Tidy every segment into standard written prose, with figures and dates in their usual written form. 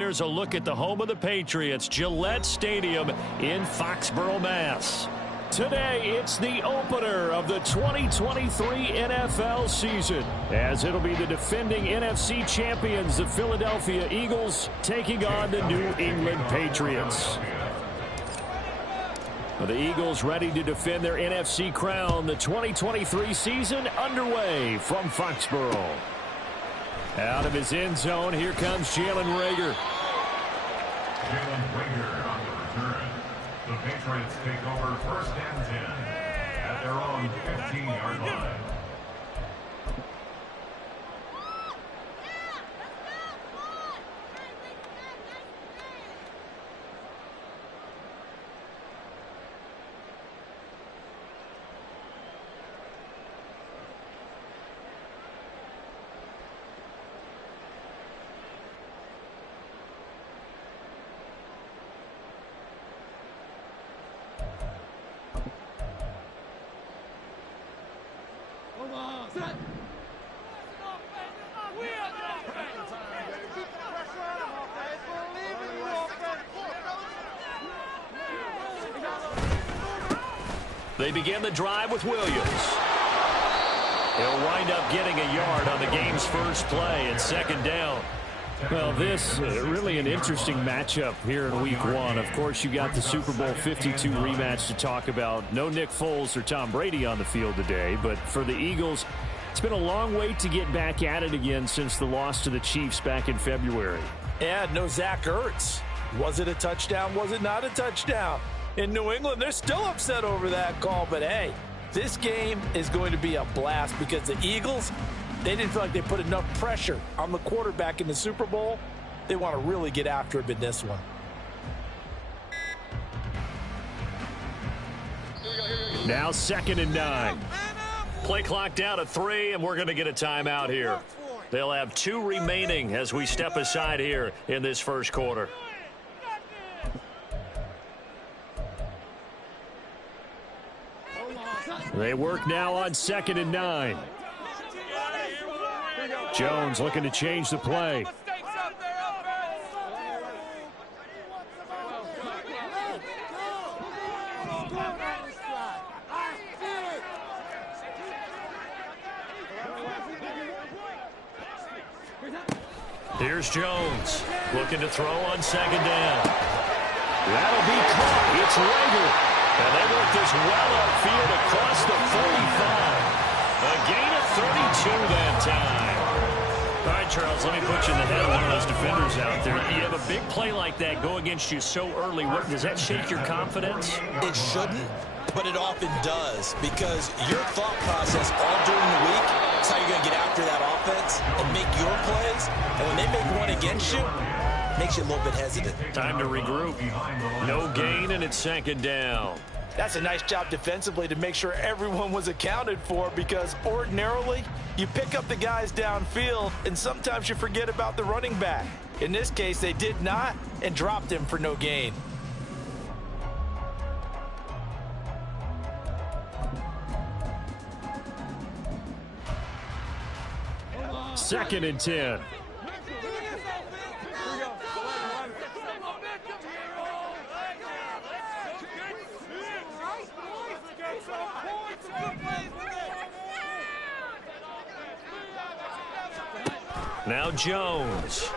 Here's a look at the home of the Patriots, Gillette Stadium in Foxborough, Mass. Today, it's the opener of the 2023 NFL season, as it'll be the defending NFC champions, the Philadelphia Eagles, taking on the New England Patriots. The Eagles ready to defend their NFC crown. The 2023 season underway from Foxborough. Out of his end zone, here comes Jalen Reagor. Jalen Reagor on the return. The Patriots take over first and 10 at their own 15-yard line. They begin the drive with Williams. He'll wind up getting a yard on the game's first play at second down. Well, this really an interesting matchup here in Week 1. Of course, you got the Super Bowl 52 rematch to talk about. No Nick Foles or Tom Brady on the field today, but for the Eagles, it's been a long wait to get back at it again since the loss to the Chiefs back in February. And no Zach Ertz. Was it a touchdown? Was it not a touchdown? In New England, they're still upset over that call, but hey, this game is going to be a blast because the Eagles, they didn't feel like they put enough pressure on the quarterback in the Super Bowl. They want to really get after him in this one. Now 2nd and 9. Play clock down to 3, and we're going to get a timeout here. They'll have 2 remaining as we step aside here in this first quarter. They work now on 2nd and 9. Jones looking to change the play. Here's Jones looking to throw on 2nd down. That'll be caught. It's Reagor. And they work this well upfield across the 45. A gain of 32 that time. All right, Charles, let me put you in the head of one of those defenders out there. You have a big play like that go against you so early. Does that shake your confidence? It shouldn't, but it often does, because your thought process all during the week is how you're going to get after that offense and make your plays. And when they make one against you, makes you a little bit hesitant. Time to regroup. No gain, and it's 2nd down. That's a nice job defensively to make sure everyone was accounted for, because ordinarily you pick up the guys downfield and sometimes you forget about the running back. In this case, they did not and dropped him for no gain. Second and 10. Now Jones.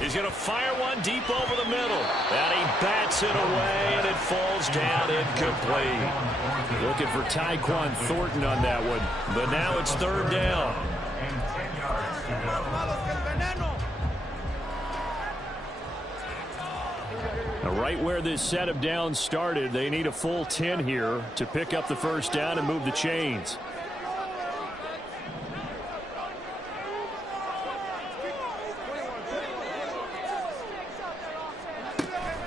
He's going to fire one deep over the middle. And he bats it away, and it falls down incomplete. Looking for Tyquan Thornton on that one. But now it's 3rd down. Now right where this set of downs started, they need a full 10 here to pick up the first down and move the chains.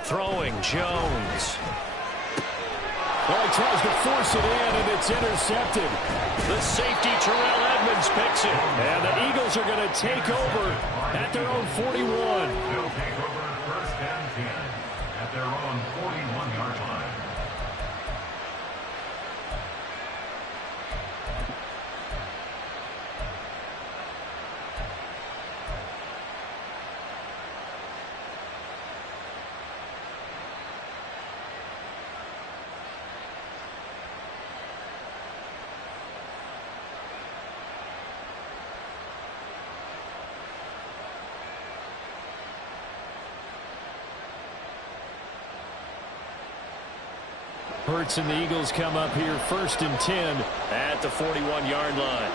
Throwing, Jones. Well, he tries to force it in, and it's intercepted. The safety, Terrell Edmonds, picks it. And the Eagles are going to take over at their own 41. They'll take over first and 10 at their own 41-yard line. Hurts and the Eagles come up here 1st and 10 at the 41-yard line.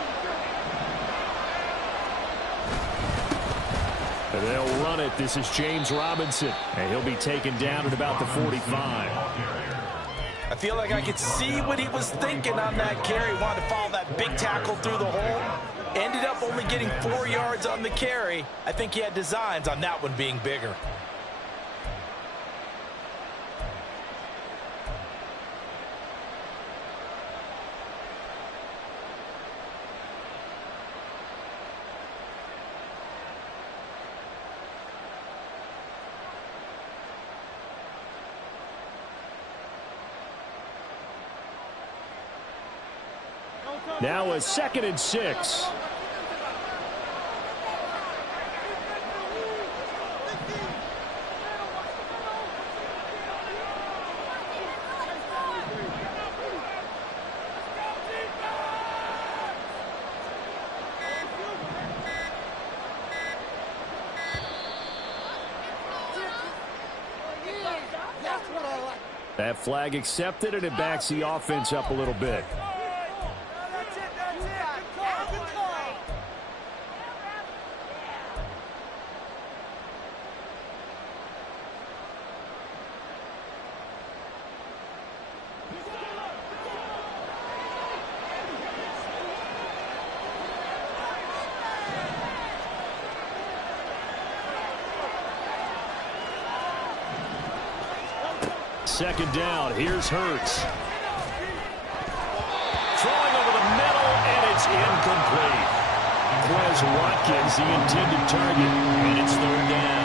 And they'll run it. This is James Robinson, and he'll be taken down at about the 45. I feel like I could see what he was thinking on that carry. Wanted to follow that big tackle through the hole. Ended up only getting 4 yards on the carry. I think he had designs on that one being bigger. Now a 2nd and 6. That flag accepted, and it backs the offense up a little bit. Second down. Here's Hurts. Throwing over the middle, and it's incomplete. Quez Watkins, the intended target, and it's 3rd down.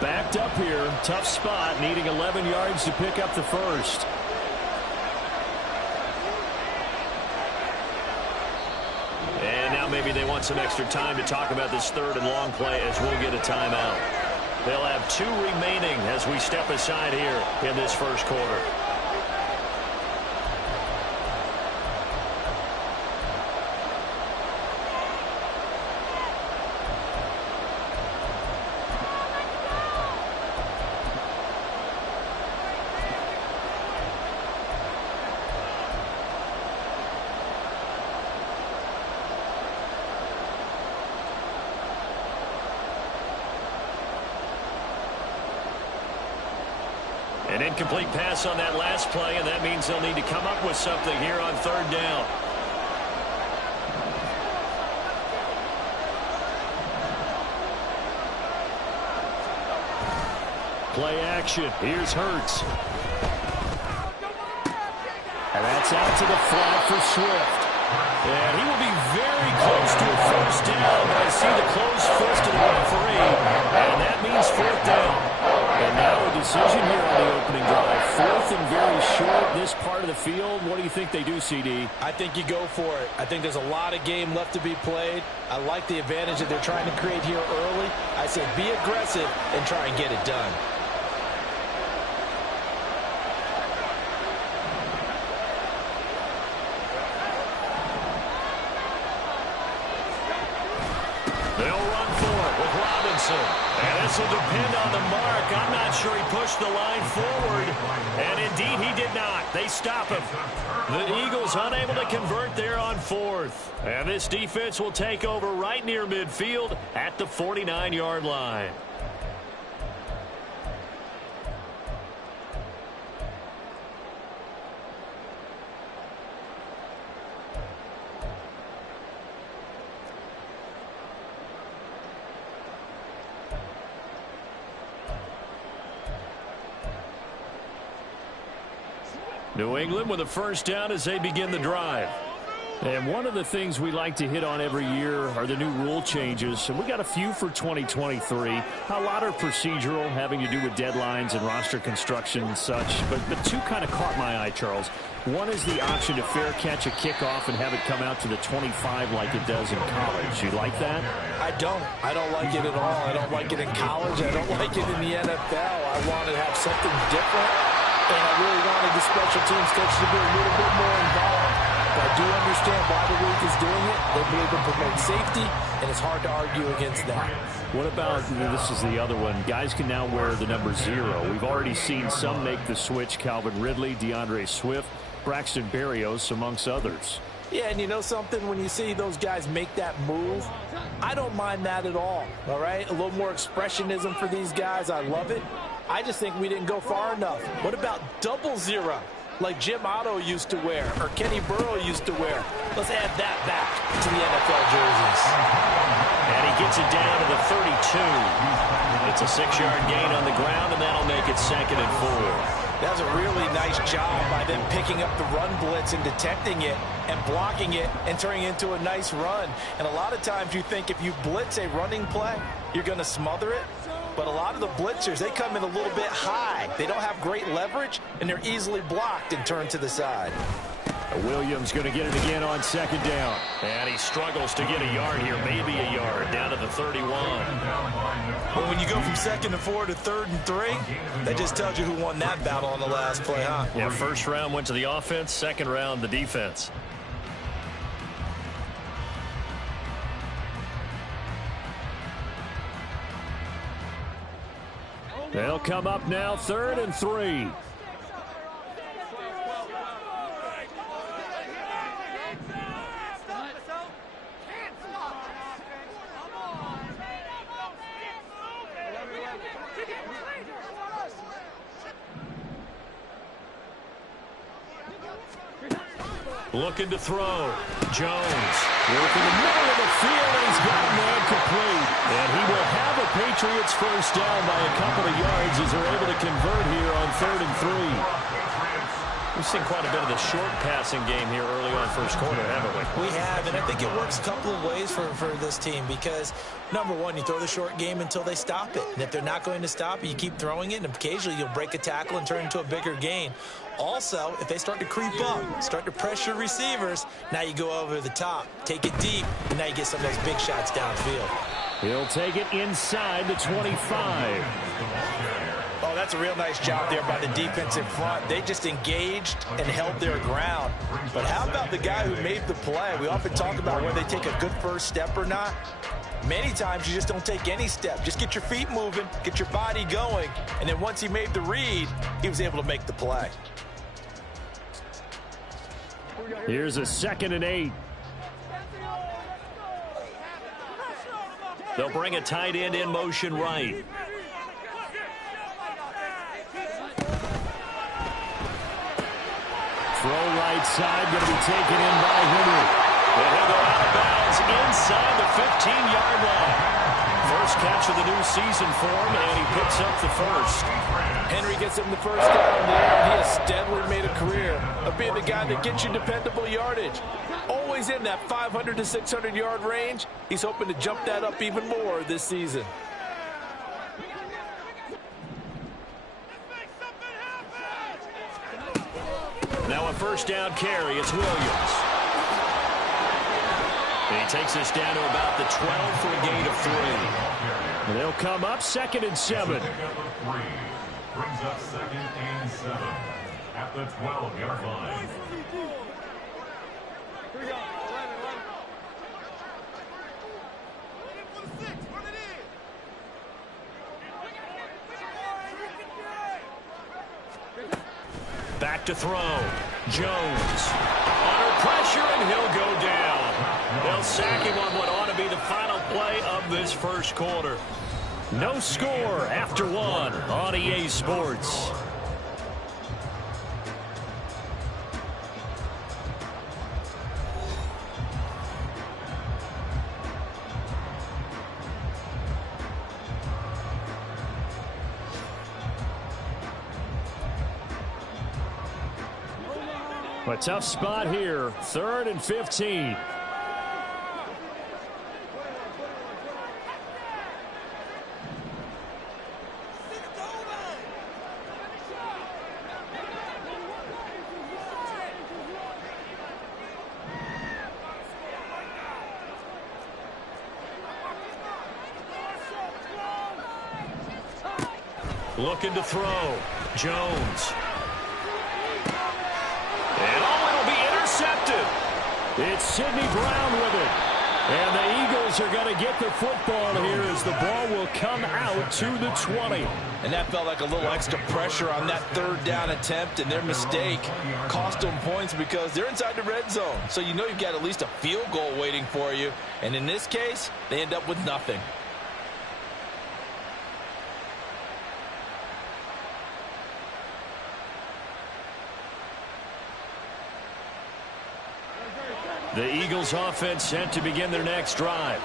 Backed up here. Tough spot. Needing 11 yards to pick up the first. And now maybe they want some extra time to talk about this 3rd and long play as we'll get a timeout. They'll have 2 remaining as we step aside here in this first quarter. An incomplete pass on that last play, and that means they'll need to come up with something here on 3rd down. Play action. Here's Hurts. And that's out to the flat for Swift. And he will be very close to a first down. I see the closed fist of the referee, and that means 4th down. And now a decision here on the opening drive. 4th and very short, this part of the field. What do you think they do, CD? I think you go for it. I think there's a lot of game left to be played. I like the advantage that they're trying to create here early. I say be aggressive and try and get it done. They'll run for it with Robinson. And this will depend on the mark. I'm not sure he pushed the line forward. And indeed, he did not. They stop him. The Eagles unable to convert there on 4th. And this defense will take over right near midfield at the 49-yard line. New England with a first down as they begin the drive. And one of the things we like to hit on every year are the new rule changes. And we got a few for 2023. A lot are procedural, having to do with deadlines and roster construction and such. But two kind of caught my eye, Charles. One is the option to fair catch a kickoff and have it come out to the 25 like it does in college. You like that? I don't. I don't like it at all. I don't like it in college. I don't like it in the NFL. I want to have something different. And I really wanted the special teams coach to be a little bit more involved. But I do understand why the league is doing it. They believe it promotes safety, and it's hard to argue against that. What about, this is the other one, guys can now wear the number 0. We've already seen some make the switch, Calvin Ridley, DeAndre Swift, Braxton Berrios, amongst others. Yeah, and you know something? When you see those guys make that move, I don't mind that at all right? A little more expressionism for these guys. I love it. I just think we didn't go far enough. What about 00? Like Jim Otto used to wear, or Kenny Burrow used to wear. Let's add that back to the NFL jerseys. And he gets it down to the 32. It's a 6-yard gain on the ground, and that'll make it 2nd and 4. That was a really nice job by them picking up the run blitz and detecting it and blocking it and turning it into a nice run. And a lot of times you think if you blitz a running play, you're going to smother it. But a lot of the blitzers, they come in a little bit high. They don't have great leverage, and they're easily blocked and turned to the side. Williams going to get it again on 2nd down. And he struggles to get a yard here, maybe a yard, down to the 31. Well, when you go from 2nd and 4 to 3rd and 3, that just tells you who won that battle on the last play, huh? Yeah, first round went to the offense, second round the defense. They'll come up now, 3rd and 3. Looking to throw. Jones working the middle of the field, and he's got a man complete. And he will have a Patriots first down by a couple of yards as they're able to convert here on 3rd and 3. We've seen quite a bit of the short passing game here early on first quarter, haven't we? We have, and I think it works a couple of ways for this team because, number one, you throw the short game until they stop it. And if they're not going to stop it, you keep throwing it, and occasionally you'll break a tackle and turn it into a bigger gain. Also, if they start to creep up, start to pressure receivers, now you go over the top, take it deep, and now you get some of those big shots downfield. He'll take it inside the 25. Oh, that's a real nice job there by the defense in front. They just engaged and held their ground. But how about the guy who made the play? We often talk about whether they take a good first step or not. Many times you just don't take any step. Just get your feet moving, get your body going, and then once he made the read, he was able to make the play. Here's a 2nd and 8. They'll bring a tight end in motion right. Throw right side, going to be taken in by Henry. And he'll go out of bounds inside the 15-yard line. First catch of the new season for him, and he picks up the first. Henry gets him the first down there, and he has steadily made a career of being the guy that gets you dependable yardage. Always in that 500 to 600-yard range. He's hoping to jump that up even more this season. Now a first down carry. It's Williams. And he takes us down to about the 12 for a gain of 3. And they'll come up 2nd and 7. Brings up 2nd and 7 at the 12-yard line. Back to throw. Jones under pressure, and he'll go down. They'll sack him on what ought to be the final play of this first quarter. No score after 1 on EA Sports. A tough spot here, 3rd and 15. Looking to throw. Jones. And it'll be intercepted. It's Sidney Brown with it. And the Eagles are going to get the football here as the ball will come out to the 20. And that felt like a little extra pressure on that 3rd down attempt, and their mistake cost them points because they're inside the red zone. So you know you've got at least a field goal waiting for you. And in this case, they end up with nothing. The Eagles offense set to begin their next drive.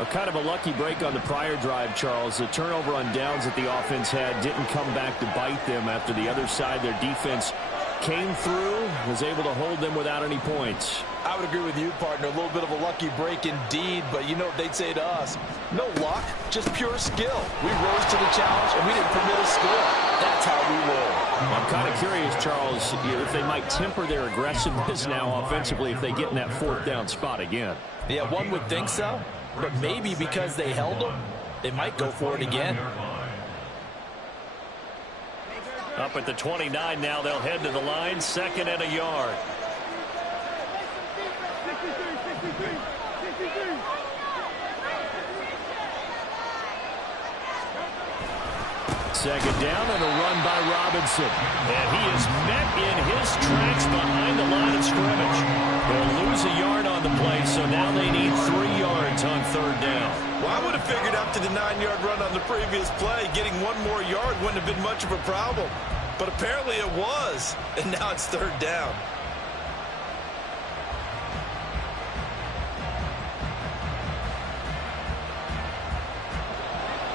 A kind of a lucky break on the prior drive, Charles. The turnover on downs that the offense had didn't come back to bite them after the other side. Their defense came through, was able to hold them without any points. I would agree with you, partner. A little bit of a lucky break indeed, but you know what they'd say to us? No luck, just pure skill. We rose to the challenge, and we didn't permit a score. That's how we roll. I'm kind of curious, Charles, if they might temper their aggressiveness now offensively if they get in that 4th down spot again. Yeah, one would think so, but maybe because they held them, they might go for it again. Up at the 29 now, they'll head to the line, 2nd and a yard. Second down and a run by Robinson. And he is met in his tracks behind the line of scrimmage. They'll lose a yard on the play, so now they need 3 yards on 3rd down. Well, I would have figured after the 9-yard run on the previous play, getting 1 more yard wouldn't have been much of a problem. But apparently it was, and now it's 3rd down.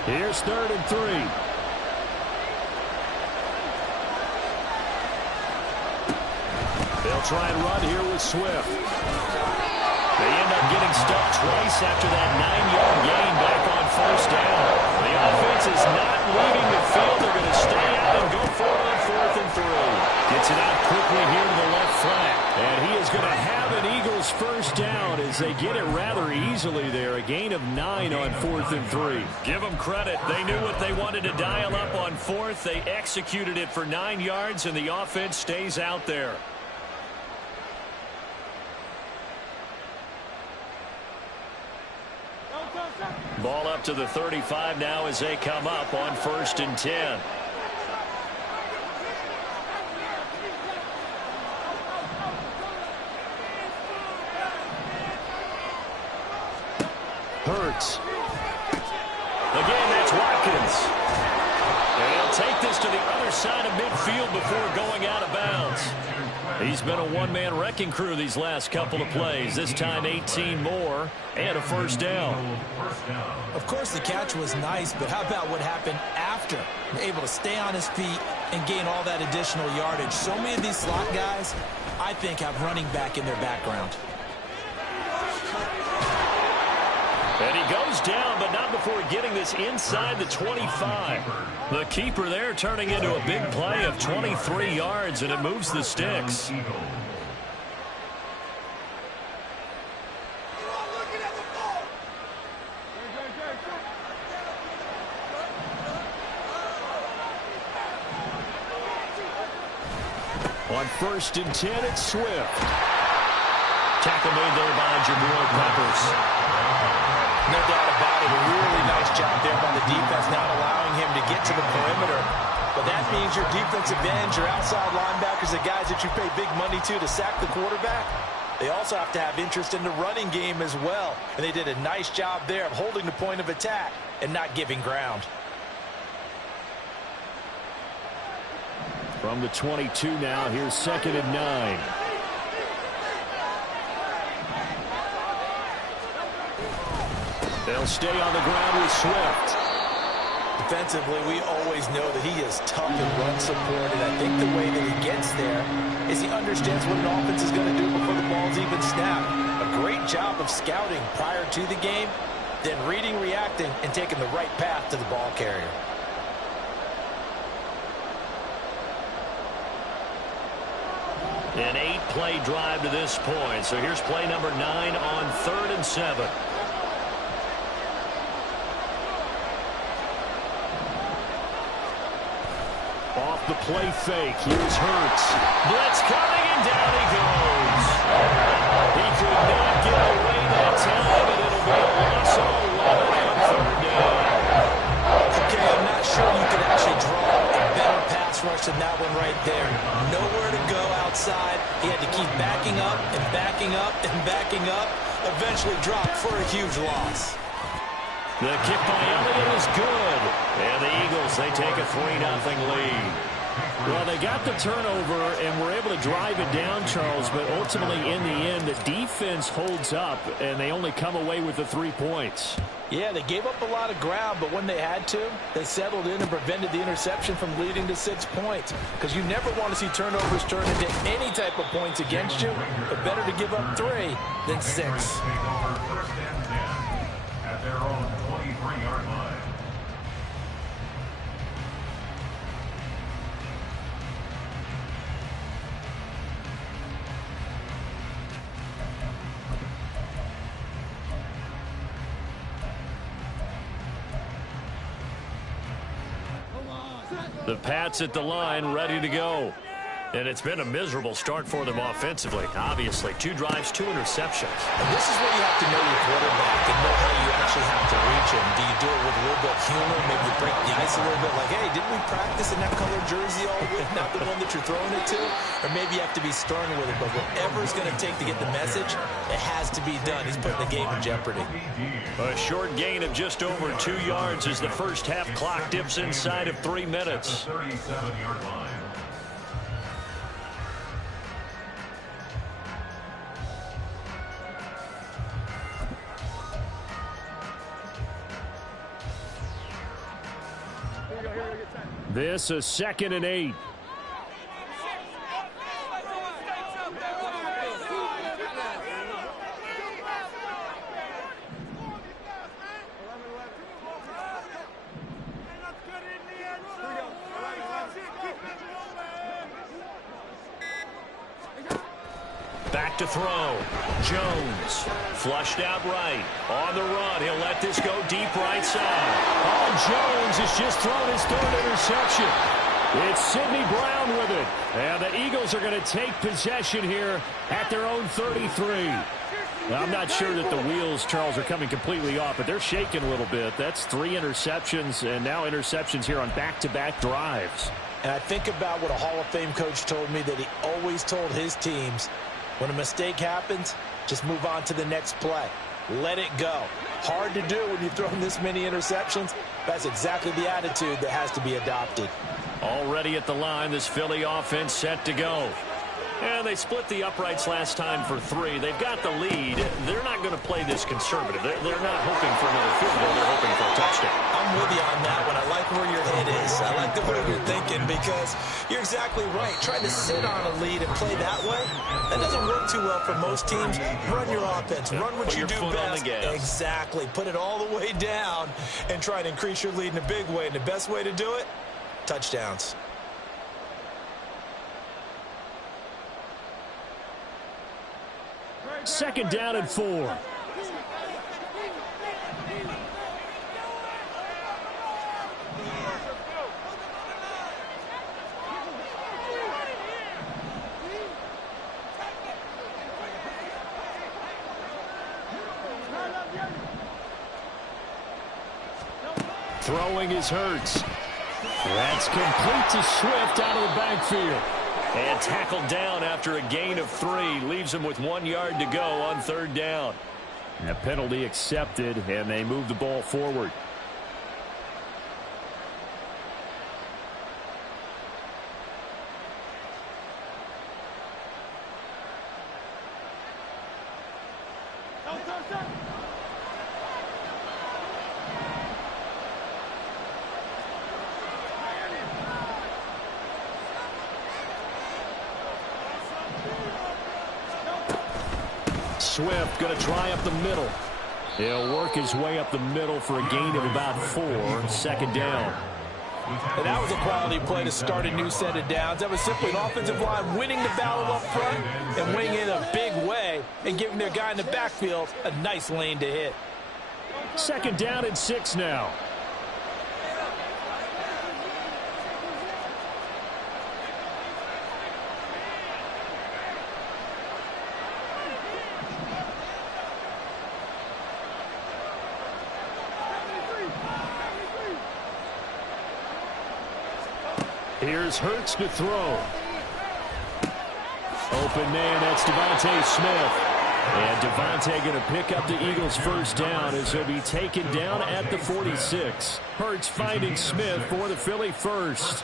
Here's 3rd and 3. They'll try and run here with Swift. They end up getting stuck twice after that 9-yard gain back on 1st down. The offense is not leaving the field. They're going to stay out and go for it on 4th and 3. Gets it out quickly here to the left flat. And he is going to have an Eagles 1st down as they get it rather easily there. A gain of 9 on 4th and 3. Give them credit. They knew what they wanted to dial up on 4th. They executed it for 9 yards, and the offense stays out there. Ball up to the 35 now as they come up on 1st and 10. Hurts. Again, that's Watkins. And he'll take this to the other side of midfield before going out of bounds. He's been a one-man wrecking crew these last couple of plays. This time 18 more and a 1st down. Of course, the catch was nice, but how about what happened after? Able to stay on his feet and gain all that additional yardage. So many of these slot guys, I think, have running back in their background. And he goes down, but not before getting this inside the 25. The keeper there turning into a big play of 23 yards, and it moves the sticks. On 1st and 10, it's Swift. Tackle made there by Jabril Peppers. No doubt about it. A really nice job there by the defense, not allowing him to get to the perimeter. But that means your defensive ends, your outside linebackers, the guys that you pay big money to sack the quarterback, they also have to have interest in the running game as well. And they did a nice job there of holding the point of attack and not giving ground. From the 22 now, here's 2nd and 9. They'll stay on the ground with Swift. Defensively, we always know that he is tough in run support, and I think the way that he gets there is he understands what an offense is going to do before the ball's even snapped. A great job of scouting prior to the game, then reading, reacting, and taking the right path to the ball carrier. An 8-play drive to this point. So here's play number 9 on 3rd and 7. Off the play fake. Here's Hurts. Blitz coming, and down he goes. He could not get away that time, and it'll be a loss of 11 on 3rd down. Okay, I'm not sure you could actually draw a better pass rush than that one right there. Nowhere to go outside. He had to keep backing up and backing up and backing up. Eventually dropped for a huge loss. The kick by Elliott is good. And the Eagles, they take a 3-0 lead. Well, they got the turnover and were able to drive it down, Charles, but ultimately in the end, the defense holds up, and they only come away with the 3 points. Yeah, they gave up a lot of ground, but when they had to, they settled in and prevented the interception from leading to 6 points. Because you never want to see turnovers turn into any type of points against you, but better to give up 3 than 6. Their own 23-yard line. The Pats at the line, ready to go. And it's been a miserable start for them offensively. Obviously, 2 drives, 2 interceptions. And this is where you have to know your quarterback and know how you actually have to reach him. Do you do it with a little bit of humor? Maybe you break the ice a little bit like, hey, didn't we practice in that colored jersey all week? Not the one that you're throwing it to? Or maybe you have to be stern with it. But whatever it's going to take to get the message, it has to be done. He's putting the game in jeopardy. A short gain of just over 2 yards as the first half clock dips inside of 3 minutes. 37-yard line. This is 2nd and 8. Back to throw. Jones flushed out right. On the run. He'll let this go deep right side. Oh, Jones has just thrown his 3rd interception. It's Sidney Brown with it. And the Eagles are going to take possession here at their own 33. I'm not sure that the wheels, Charles, are coming completely off, but they're shaking a little bit. That's 3 interceptions, and now interceptions here on back-to-back drives. And I think about what a Hall of Fame coach told me, that he always told his teams, when a mistake happens, just move on to the next play. Let it go. Hard to do when you've thrown this many interceptions. That's exactly the attitude that has to be adopted. Already at the line, this Philly offense set to go. And they split the uprights last time for 3. They've got the lead. They're not going to play this conservative. They're not hoping for another field goal. They're hoping for a touchdown. I'm with you on that one. I like where your head is. I like the way you're thinking, because you're exactly right. Trying to sit on a lead and play that way, that doesn't work too well for most teams. Run your offense. Run what you do best. Exactly. Put it all the way down and try to increase your lead in a big way. And the best way to do it, touchdowns. Second down and 4. Throwing is Hurts. That's complete to Swift out of the backfield. And tackled down after a gain of 3. Leaves him with 1 yard to go on 3rd down. And a penalty accepted, and they move the ball forward. Swift going to try up the middle. He'll work his way up the middle for a gain of about 4. Second down. And that was a quality play to start a new set of downs. That was simply an offensive line winning the battle up front and winning in a big way and giving their guy in the backfield a nice lane to hit. Second down and 6 now. Here's Hurts to throw. Open man, that's Devontae Smith. And Devontae going to pick up the Eagles' first down as he'll be taken down at the 46. Hurts finding Smith for the Philly first.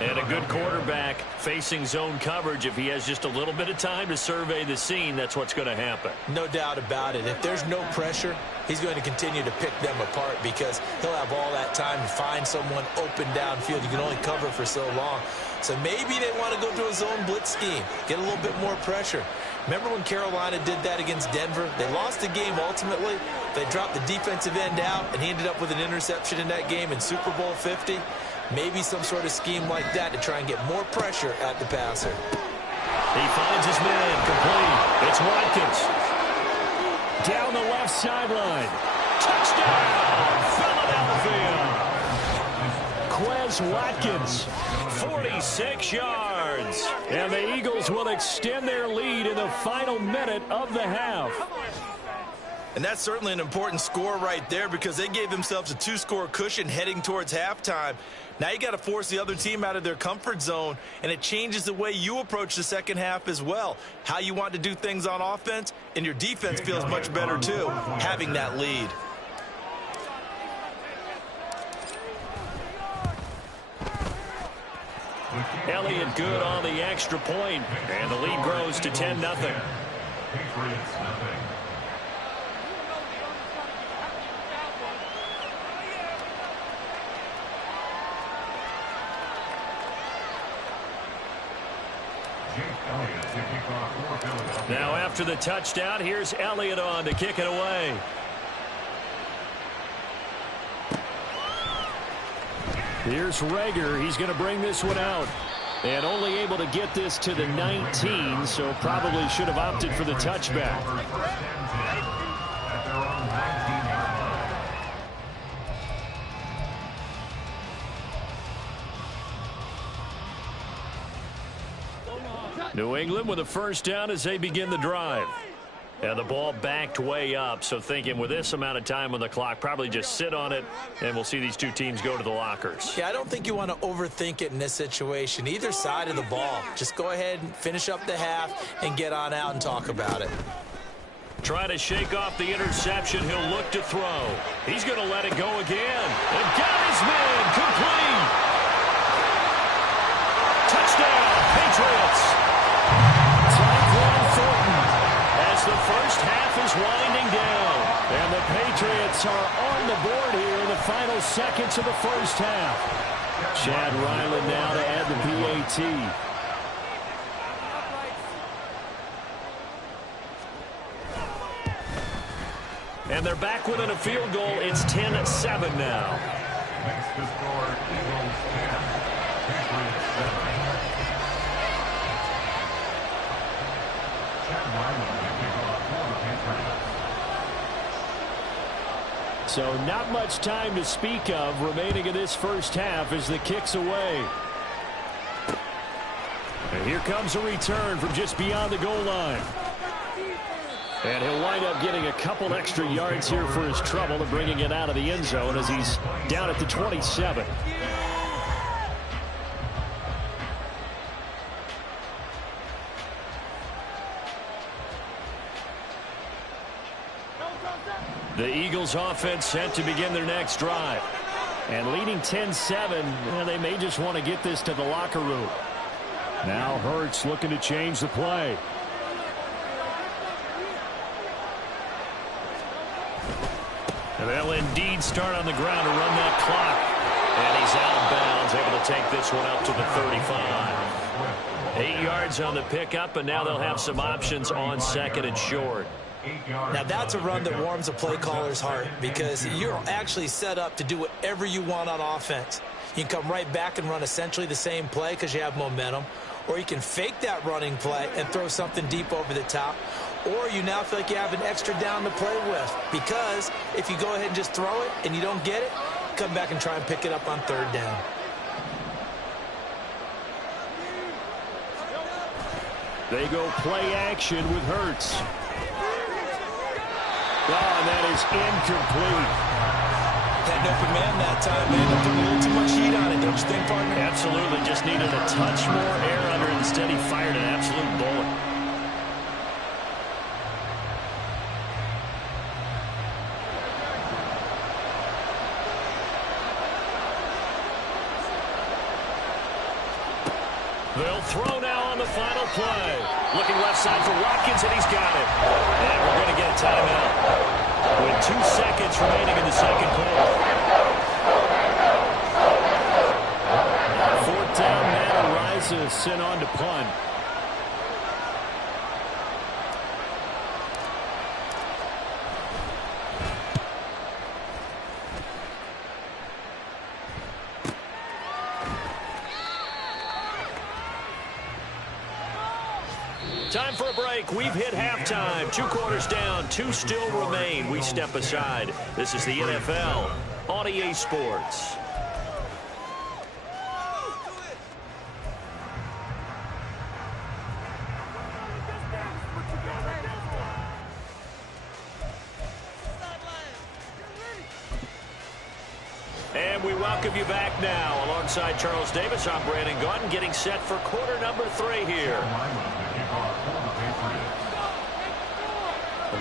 And a good quarterback facing zone coverage. If he has just a little bit of time to survey the scene, that's what's going to happen. No doubt about it. If there's no pressure, he's going to continue to pick them apart because he'll have all that time to find someone open downfield. You can only cover for so long. So maybe they want to go to a zone blitz scheme, get a little bit more pressure. Remember when Carolina did that against Denver? They lost the game ultimately. They dropped the defensive end out, and he ended up with an interception in that game in Super Bowl 50. Maybe some sort of scheme like that to try and get more pressure at the passer. He finds his man complete. It's Watkins. Down the left sideline. Touchdown, Philadelphia. Quez Watkins, 46 yards. And the Eagles will extend their lead in the final minute of the half. And that's certainly an important score right there because they gave themselves a 2-score cushion heading towards halftime. Now you got to force the other team out of their comfort zone, and it changes the way you approach the second half as well. How you want to do things on offense, and your defense feels much better too, having that lead. Elliott good on the extra point, and the lead grows to 10-0. Patriots 0. Now after the touchdown, here's Elliott on to kick it away. Here's Rager. He's going to bring this one out. And only able to get this to the 19, so probably should have opted for the touchback. New England with a first down as they begin the drive. And the ball backed way up, so thinking with this amount of time on the clock, probably just sit on it, and we'll see these two teams go to the lockers. Yeah, I don't think you want to overthink it in this situation. Either side of the ball. Just go ahead and finish up the half and get on out and talk about it. Try to shake off the interception. He'll look to throw. He's going to let it go again. And got his man complete. Touchdown, Patriots. The first half is winding down, and the Patriots are on the board here in the final seconds of the first half. Chad Ryland now to add the PAT. And they're back within a field goal. It's 10-7 now. Next to score, Eagles 10, Patriots 7. Chad Ryland. So not much time to speak of remaining in this first half as the kick's away. And here comes a return from just beyond the goal line. And he'll wind up getting a couple extra yards here for his trouble and bringing it out of the end zone as he's down at the 27. The Eagles offense set to begin their next drive. And leading 10-7, they may just want to get this to the locker room. Now Hurts looking to change the play. And they'll indeed start on the ground to run that clock. And he's out of bounds, able to take this one up to the 35. 8 yards on the pickup, and now they'll have some options on second and short. yards. Now, that's a run that warms a play caller's heart because you're actually set up to do whatever you want on offense. You can come right back and run essentially the same play because you have momentum, or you can fake that running play and throw something deep over the top, or you now feel like you have an extra down to play with because if you go ahead and just throw it and you don't get it, come back and try and pick it up on third down. They go play action with Hurts. Oh, and that is incomplete. Had an open man that time, man. Put a little too much heat on it, don't you think, partner? Absolutely. Just needed a touch more air under it. Instead, he fired an absolute bullet. They'll throw now on the final play. Looking left side for Watkins, and he's got it. And we're going to get a timeout with 2 seconds remaining in the second quarter. Fourth down, Matt Ariza sent on to punt. Time for a break. We've hit halftime. 2 quarters down. 2 still remain. We step aside. This is the NFL on EA Sports. And we welcome you back now. Alongside Charles Davis, I'm Brandon Gaudin, getting set for quarter number 3 here.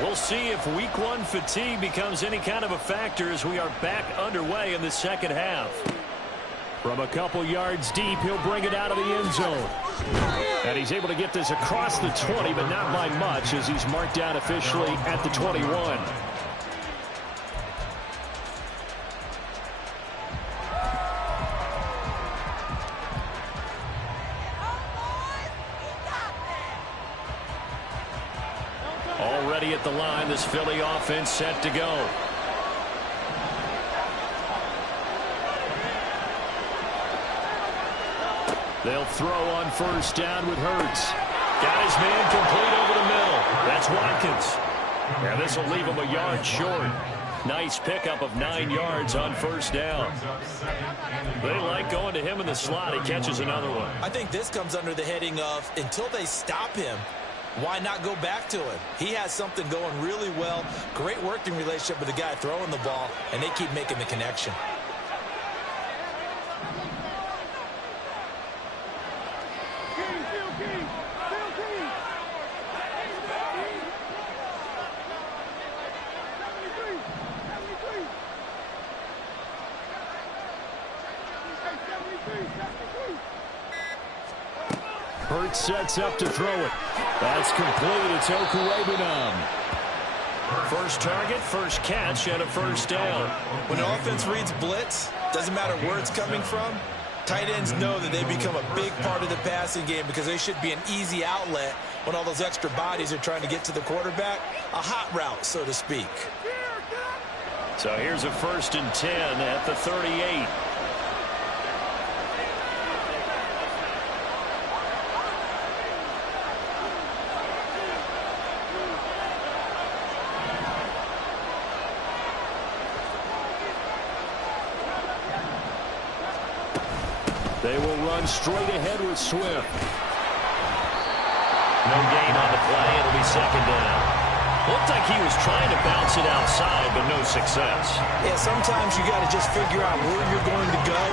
We'll see if week 1 fatigue becomes any kind of a factor as we are back underway in the second half. From a couple yards deep, he'll bring it out of the end zone. And he's able to get this across the 20, but not by much as he's marked out officially at the 21. Already at the line, this Philly offense set to go. They'll throw on first down with Hurts. Got his man complete over the middle. That's Watkins. Now this will leave him a yard short. Nice pickup of 9 yards on first down. They like going to him in the slot. He catches another one. I think this comes under the heading of until they stop him, why not go back to him? He has something going really well. Great working relationship with the guy throwing the ball, and they keep making the connection. Hurts sets up to throw it. That's complete. It's Okurebunom. First target, first catch, and a first down. When the offense reads blitz, doesn't matter where it's coming from, tight ends know that they become a big part of the passing game because they should be an easy outlet when all those extra bodies are trying to get to the quarterback. A hot route, so to speak. So here's a 1st and 10 at the 38. They will run straight ahead with Swift. No gain on the play. It'll be 2nd down. Looked like he was trying to bounce it outside, but no success. Yeah, sometimes you got to just figure out where you're going to go,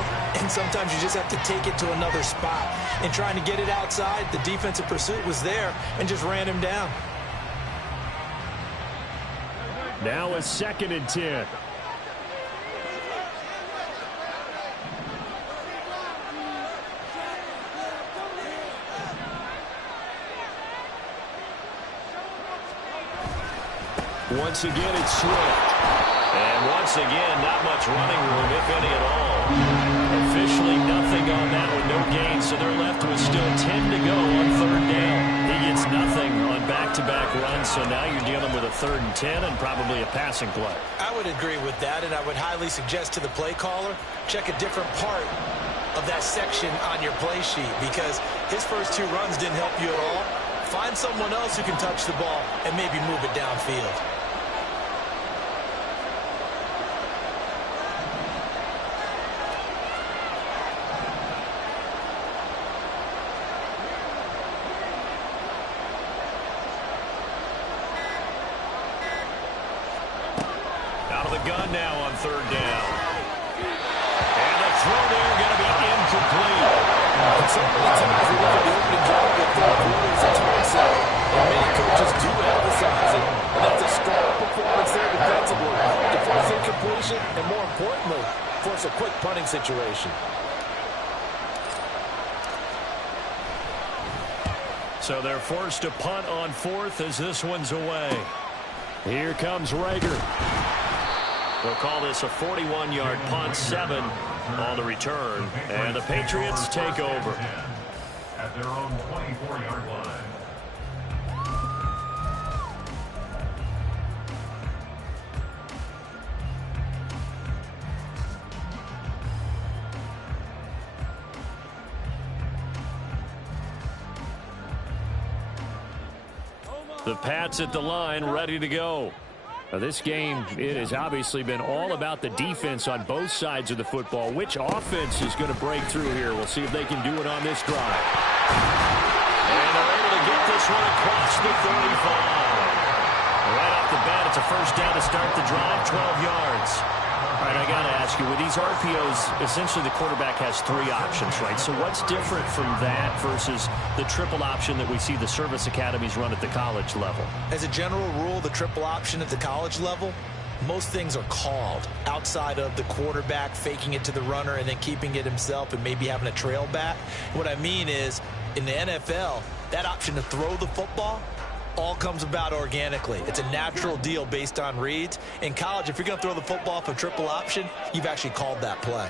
and sometimes you just have to take it to another spot. And trying to get it outside, the defensive pursuit was there and just ran him down. Now a 2nd and 10. Once again, it's Swift. And once again, not much running room, if any at all. Officially nothing on that with no gain, so they're left with still 10 to go on 3rd down. He gets nothing on back back-to-back runs, so now you're dealing with a 3rd and 10 and probably a passing play. I would agree with that, and I would highly suggest to the play caller, check a different part of that section on your play sheet, because his first 2 runs didn't help you at all. Find someone else who can touch the ball and maybe move it downfield. Out of the gun now on 3rd down. And the throw there going to be incomplete. So many times we look at the opening drive of the 3rd quarter as a turnstile, and many coaches do emphasize it. And that's a strong performance there defensively to force incompletion and, more importantly, force a quick punting situation. So they're forced to punt on 4th as this one's away. Here comes Rager. They'll call this a 41-yard punt, 7 on the return, and the Patriots take over. At their own 24-yard line. The Pats at the line, ready to go. Now this game, it has obviously been all about the defense on both sides of the football. Which offense is going to break through here? We'll see if they can do it on this drive. And they're able to get this one across the 35. Right off the bat, it's a first down to start the drive, 12 yards. All right, I got to ask you, with these RPOs, essentially the quarterback has 3 options, right? So what's different from that versus the triple option that we see the service academies run at the college level? As a general rule, the triple option at the college level, most things are called outside of the quarterback faking it to the runner and then keeping it himself and maybe having a trail back. What I mean is, in the NFL, that option to throw the football all comes about organically. It's a natural deal based on reads. In college, if you're going to throw the football for triple option, you've actually called that play.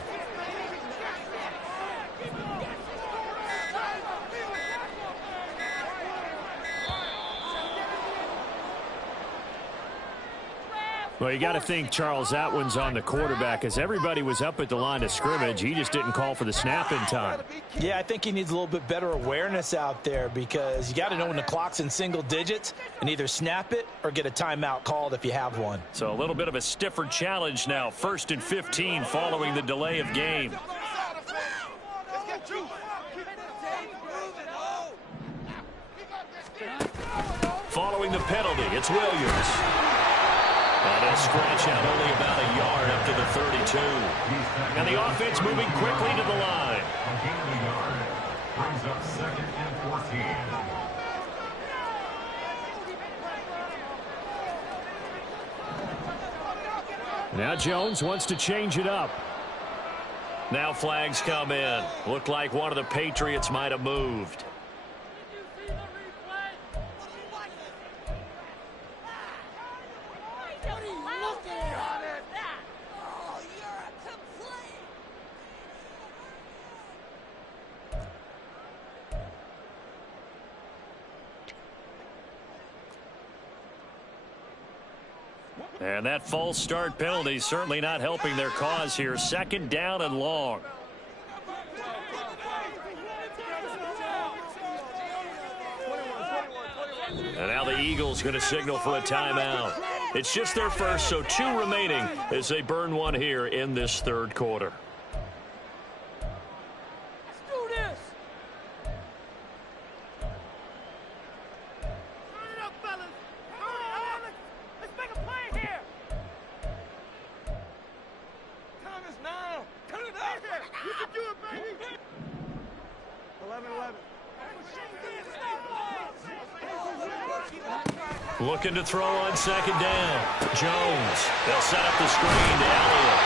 Well, you got to think, Charles, that one's on the quarterback, as everybody was up at the line of scrimmage. He just didn't call for the snap in time. Yeah, I think he needs a little bit better awareness out there, because you got to know when the clock's in single digits and either snap it or get a timeout called if you have one. So a little bit of a stiffer challenge now. 1st and 15 following the delay of game. Following the penalty, it's Williams. And a scratch out only about a yard up to the 32. And the offense moving quickly to the line. A gain of a yard. Brings up 2nd and 14. Now Jones wants to change it up. Now flags come in. Looked like one of the Patriots might have moved. And that false start penalty certainly not helping their cause here. 2nd down and long. And now the Eagles going to signal for a timeout. It's just their first, so 2 remaining as they burn one here in this 3rd quarter. Looking to throw on 2nd down. Jones. They'll set up the screen to Elliott.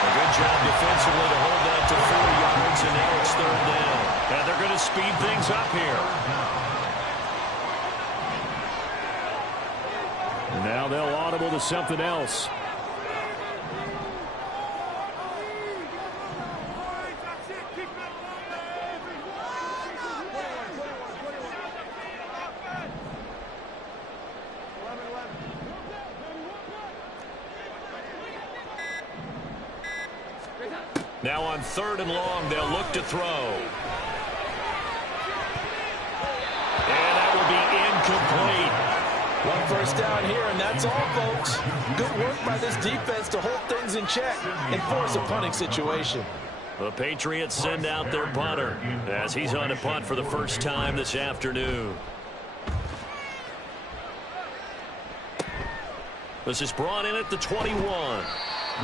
A good job defensively to hold that to 4 yards, and now it's 3rd down. And they're going to speed things up here. And now they'll audible to something else. Now on 3rd and long, they'll look to throw. And that will be incomplete. One first down here, and that's all, folks. Good work by this defense to hold things in check and force a punting situation. The Patriots send out their punter as he's on a punt for the first time this afternoon. This is brought in at the 21.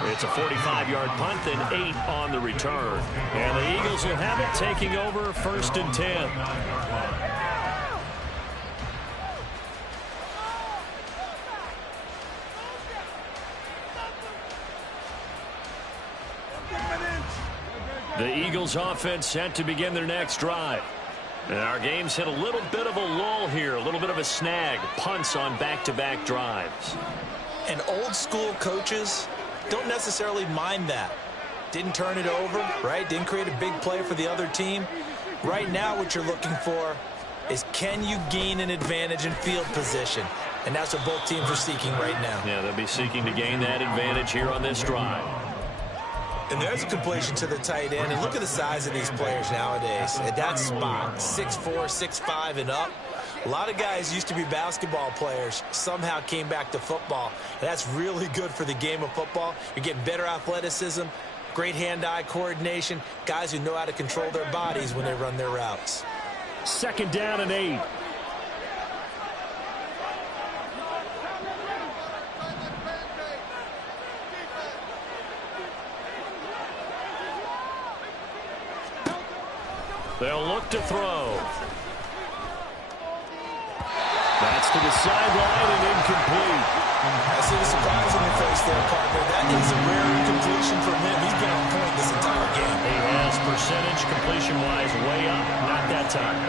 It's a 45-yard punt, then 8 on the return. And the Eagles will have it taking over 1st and 10. The Eagles offense set to begin their next drive. And our game's hit a little bit of a lull here, a little bit of a snag. Punts on back-to-back drives. And old-school coaches don't necessarily mind that. Didn't turn it over, right? Didn't create a big play for the other team. Right now what you're looking for is, can you gain an advantage in field position? And that's what both teams are seeking right now. Yeah, they'll be seeking to gain that advantage here on this drive. And there's a completion to the tight end. And look at the size of these players nowadays. At that spot, 6'4", 6'5", and up. A lot of guys used to be basketball players, somehow came back to football. And that's really good for the game of football. You're getting better athleticism, great hand-eye coordination, guys who know how to control their bodies when they run their routes. 2nd down and 8. They'll look to throw. That's to the sideline and incomplete. I see the surprise on your face there, partner. That is a rare incompletion from him. He's been on point this entire game. He has percentage completion-wise way up. Not that time.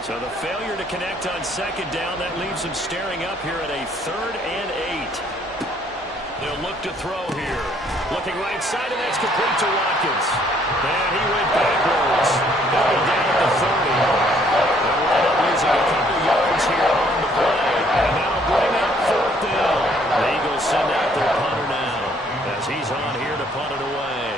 So the failure to connect on 2nd down, that leaves him staring up here at a 3rd and 8. They'll look to throw here. Looking right side, and that's complete to Watkins. And he went backwards. They'll be down at the 30. They'll wind up losing a couple yards here on the play. And that'll bring up 4th down. The Eagles send out their punter now as he's on here to punt it away.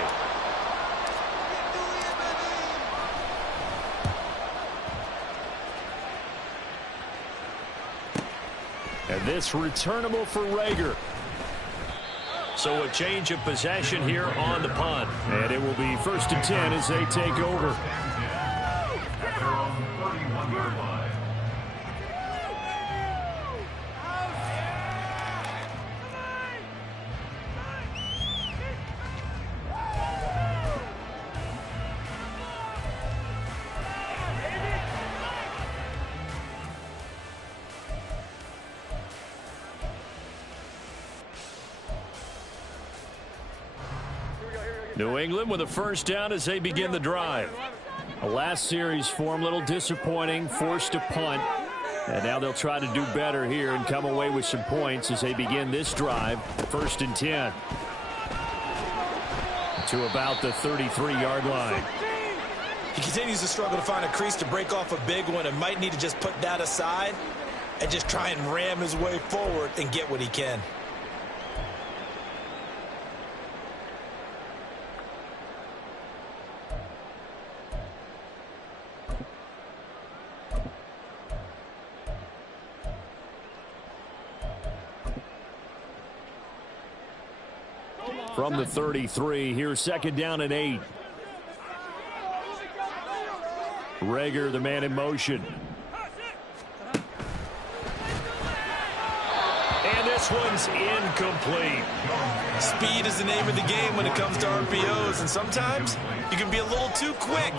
And this returnable for Rager. So a change of possession here on the punt. And it will be 1st and 10 as they take over. New England with a 1st down as they begin the drive. A last series for them, a little disappointing, forced to punt. And now they'll try to do better here and come away with some points as they begin this drive. 1st and 10. To about the 33-yard line. He continues to struggle to find a crease to break off a big one and might need to just put that aside and just try and ram his way forward and get what he can. From the 33, here's 2nd down and 8. Rager, the man in motion. And this one's incomplete. Speed is the name of the game when it comes to RPOs, and sometimes you can be a little too quick,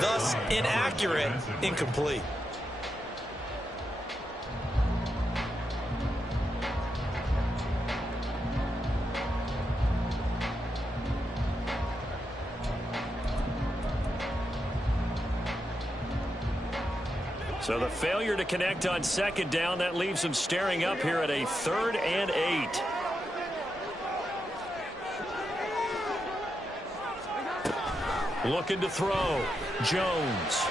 thus inaccurate, incomplete. So the failure to connect on 2nd down, that leaves him staring up here at a 3rd and 8. Looking to throw. Jones.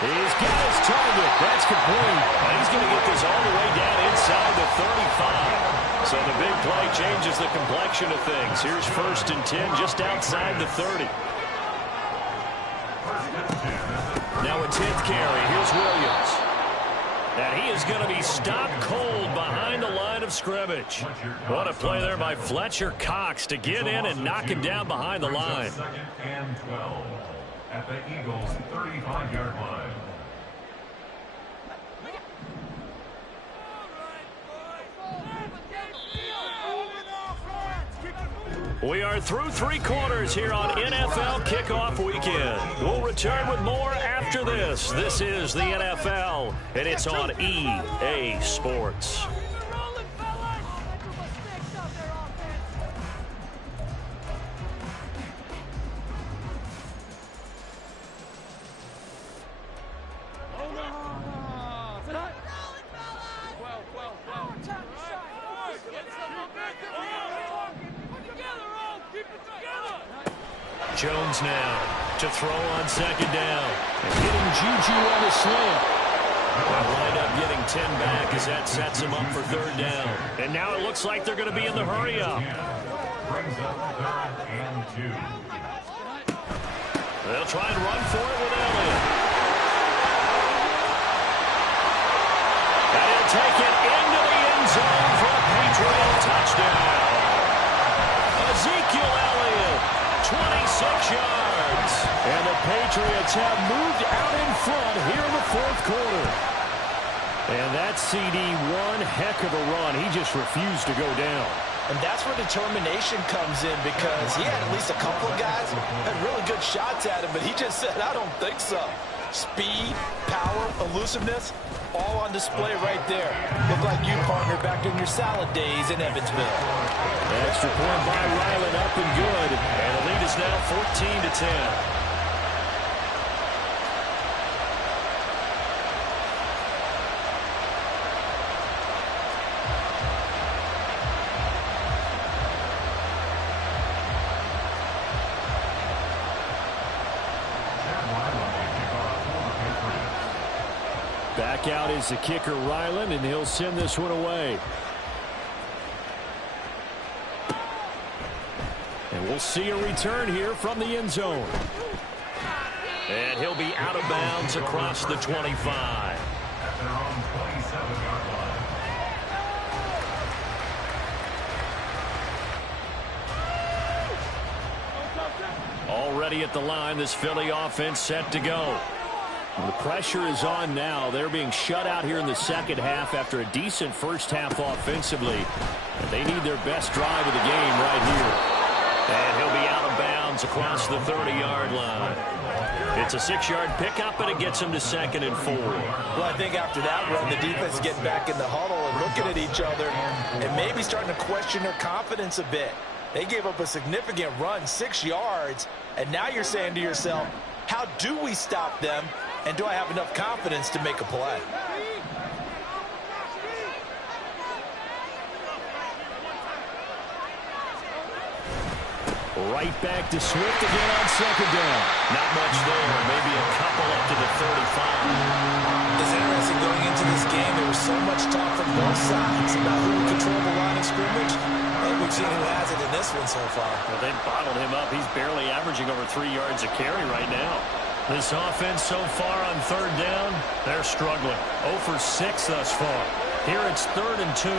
He's got his target. That's complete. And he's going to get this all the way down inside the 35. So the big play changes the complexion of things. Here's 1st and 10 just outside the 30. Now a 10th carry. Here's Williams. And he is going to be stopped cold behind the line of scrimmage. What a play there by Fletcher Cox to get in and knock him down behind the line. 2nd and 12 at the Eagles' 35-yard line. We are through 3 quarters here on NFL Kickoff Weekend. We'll return with more after this. This is the NFL, and it's on EA Sports. Jones now to throw on 2nd down. And getting Juju on the slant. They'll wind up getting 10 back as that sets him up for 3rd down. And now it looks like they're going to be in the hurry-up. Brings up 3rd and 2. They'll try and run for it with Elliott. And he'll take it into the end zone for a Patriot touchdown. Ezekiel Elliott, 26 yards. And the Patriots have moved out in front here in the 4th quarter. And that CD, one heck of a run. He just refused to go down. And that's where determination comes in, because he had at least a couple of guys had really good shots at him, but he just said, I don't think so. Speed, power, elusiveness, all on display right there. Look like you, partner, back in your salad days in Evansville. Extra point by Ryland, up and good. And the lead is now 14-10. Back out is the kicker, Ryland, and he'll send this one away. And we'll see a return here from the end zone. And he'll be out of bounds across the 25. At their own 27-yard line. Already at the line, this Philly offense set to go. The pressure is on now. They're being shut out here in the 2nd half after a decent first half offensively. And they need their best drive of the game right here. And he'll be out of bounds across the 30-yard line. It's a 6-yard pickup, and it gets him to 2nd and 4. Well, I think after that run, the defense is getting back in the huddle and looking at each other and maybe starting to question their confidence a bit. They gave up a significant run, 6 yards, and now you're saying to yourself, how do we stop them? And do I have enough confidence to make a play? Right back to Swift again on 2nd down. Not much there. Maybe a couple up to the 35. It's interesting going into this game. There was so much talk from both sides about who would control the line of scrimmage. And we've seen who has it in this one so far. Well, they bottled him up. He's barely averaging over 3 yards a carry right now. This offense so far on 3rd down, they're struggling. 0 for 6 thus far. Here it's 3rd and 2.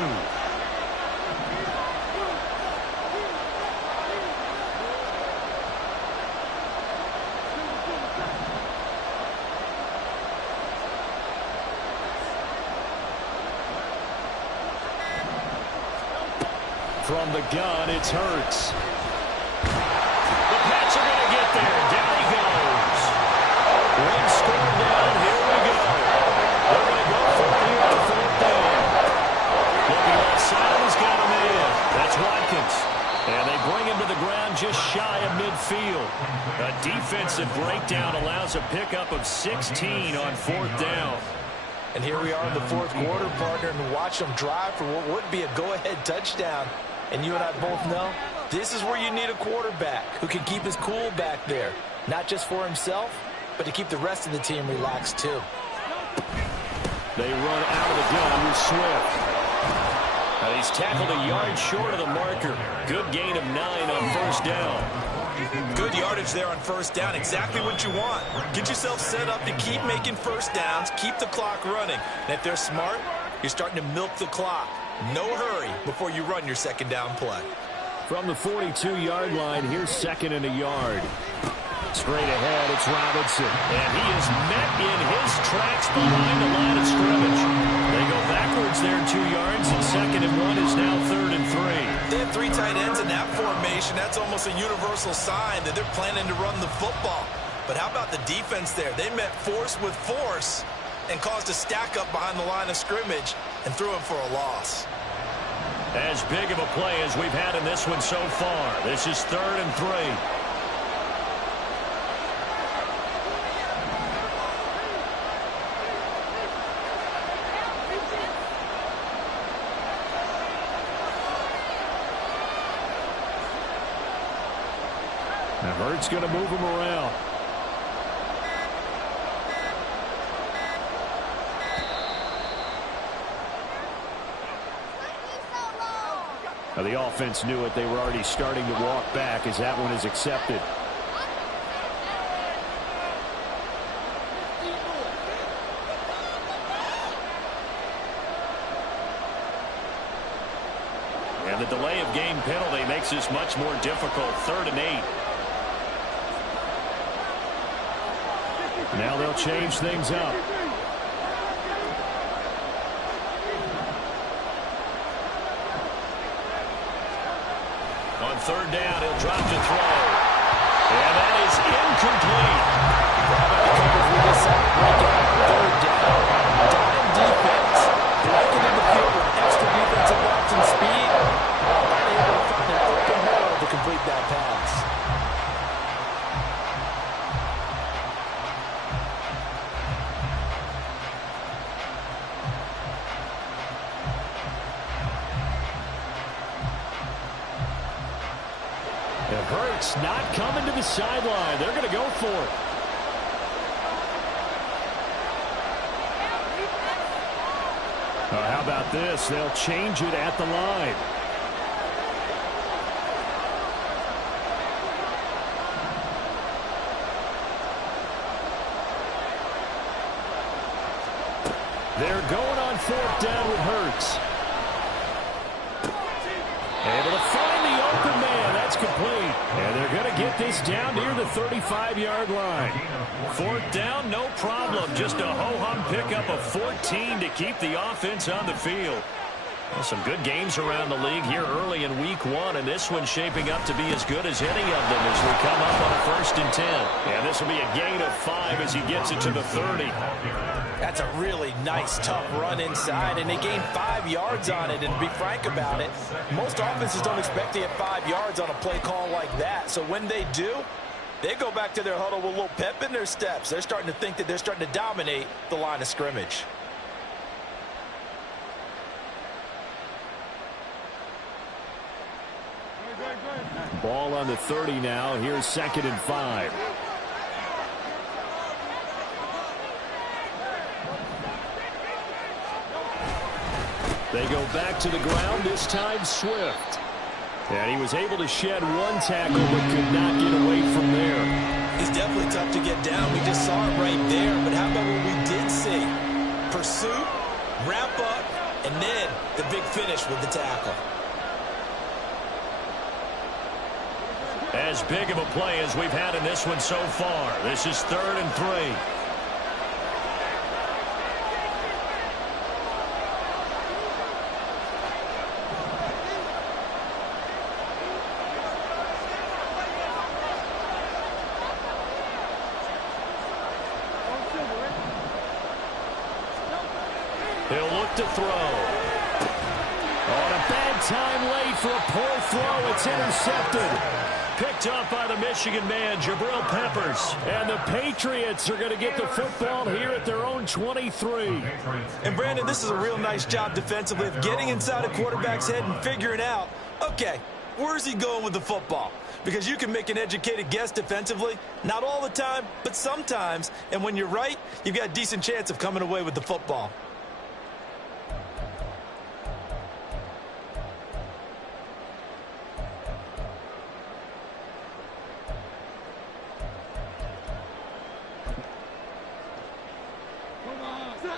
From the gun, it's Hurts. The Pats are going to get there. Down he goes. One score down. Here we go. They're going to go from here to 4th down. Looking outside, he's got him in. That's Watkins. And they bring him to the ground just shy of midfield. A defensive breakdown allows a pickup of 16 on 4th down. And here we are in the 4th quarter, partner, and watch them drive for what would be a go-ahead touchdown. And you and I both know this is where you need a quarterback who can keep his cool back there, not just for himself, but to keep the rest of the team relaxed too. They run out of the gun with Swift. And he's tackled a yard short of the marker. Good gain of 9 on first down. Good yardage there on first down. Exactly what you want. Get yourself set up to keep making first downs, keep the clock running. And if they're smart, you're starting to milk the clock. No hurry before you run your second down play. From the 42-yard line, here's second and a yard. Straight ahead, it's Robinson. And he is met in his tracks behind the line of scrimmage. They go backwards there 2 yards, and second and 1 is now third and 3. They have 3 tight ends in that formation. That's almost a universal sign that they're planning to run the football. But how about the defense there? They met force with force and caused a stack up behind the line of scrimmage and threw him for a loss. As big of a play as we've had in this one so far. This is third and 3. Now Hurts going to move him around. Now the offense knew it. They were already starting to walk back as that one is accepted. And the delay of game penalty makes this much more difficult. Third and 8. Now they'll change things up. On third down, he'll drop to throw. And that is incomplete. Third down. Dime defense. Breaking in the field with extra defensive backs and speed. Unable to find an open hole to complete that pass. Hurts not coming to the sideline. They're going to go for it. How about this? They'll change it at the line. They're going on fourth down with Hurts. Able to find the open man. That's complete. And they're going to get this down near the 35-yard line. Fourth down, no problem. Just a ho-hum pickup of 14 to keep the offense on the field. Well, some good games around the league here early in week 1, and this one's shaping up to be as good as any of them as we come up on a 1st and 10. And this will be a gain of 5 as he gets it to the 30. That's a really nice, tough run inside, and they gained 5 yards on it. And to be frank about it, most offenses don't expect to get 5 yards on a play call like that. So when they do, they go back to their huddle with a little pep in their steps. They're starting to think that they're starting to dominate the line of scrimmage. Ball on the 30 now. Here's 2nd and 5. They go back to the ground, this time Swift. And he was able to shed 1 tackle but could not get away from there. He's definitely tough to get down. We just saw it right there. But how about what we did see? Pursuit, wrap up, and then the big finish with the tackle. As big of a play as we've had in this one so far. This is 3rd and 3. He'll look to throw. On a bad time late for a poor throw. It's intercepted. Picked up by the Michigan man, Jabril Peppers. And the Patriots are going to get the football here at their own 23. And, Brandon, this is a real nice job defensively of getting inside a quarterback's head and figuring out, okay, Where's he going with the football? Because you can make an educated guess defensively. Not all the time, but sometimes. And when you're right, you've got a decent chance of coming away with the football.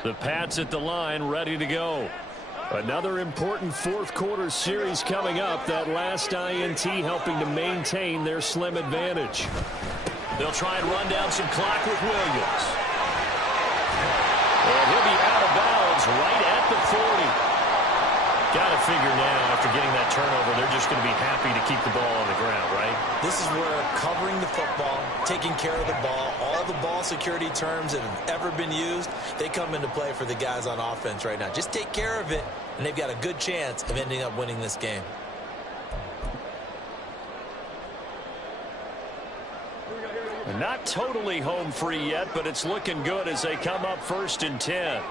The Pats at the line, ready to go. Another important fourth quarter series coming up. That last INT helping to maintain their slim advantage. They'll try and run down some clock with Williams. And he'll be out of bounds right at the 40. Got to figure now, after getting that turnover, they're just going to be happy to keep the ball on the ground, right? This is where covering the football, taking care of the ball, all the ball security terms that have ever been used, they come into play for the guys on offense right now. Just take care of it, and they've got a good chance of ending up winning this game. Not totally home free yet, but it's looking good as they come up 1st and 10.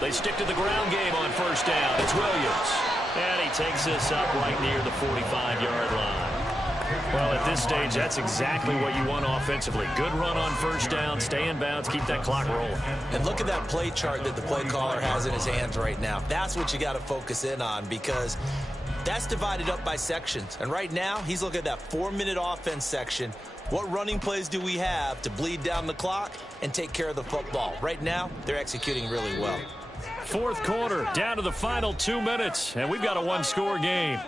They stick to the ground game on 1st down. It's Williams. And he takes this up right near the 45-yard line. Well, at this stage, that's exactly what you want offensively. Good run on 1st down, stay in bounds, keep that clock rolling. And look at that play chart that the play caller has in his hands right now. That's what you got to focus in on, because that's divided up by sections. And right now, he's looking at that 4-minute offense section. What running plays do we have to bleed down the clock and take care of the football? Right now, they're executing really well. Fourth quarter, down to the final 2 minutes, and we've got a one-score game.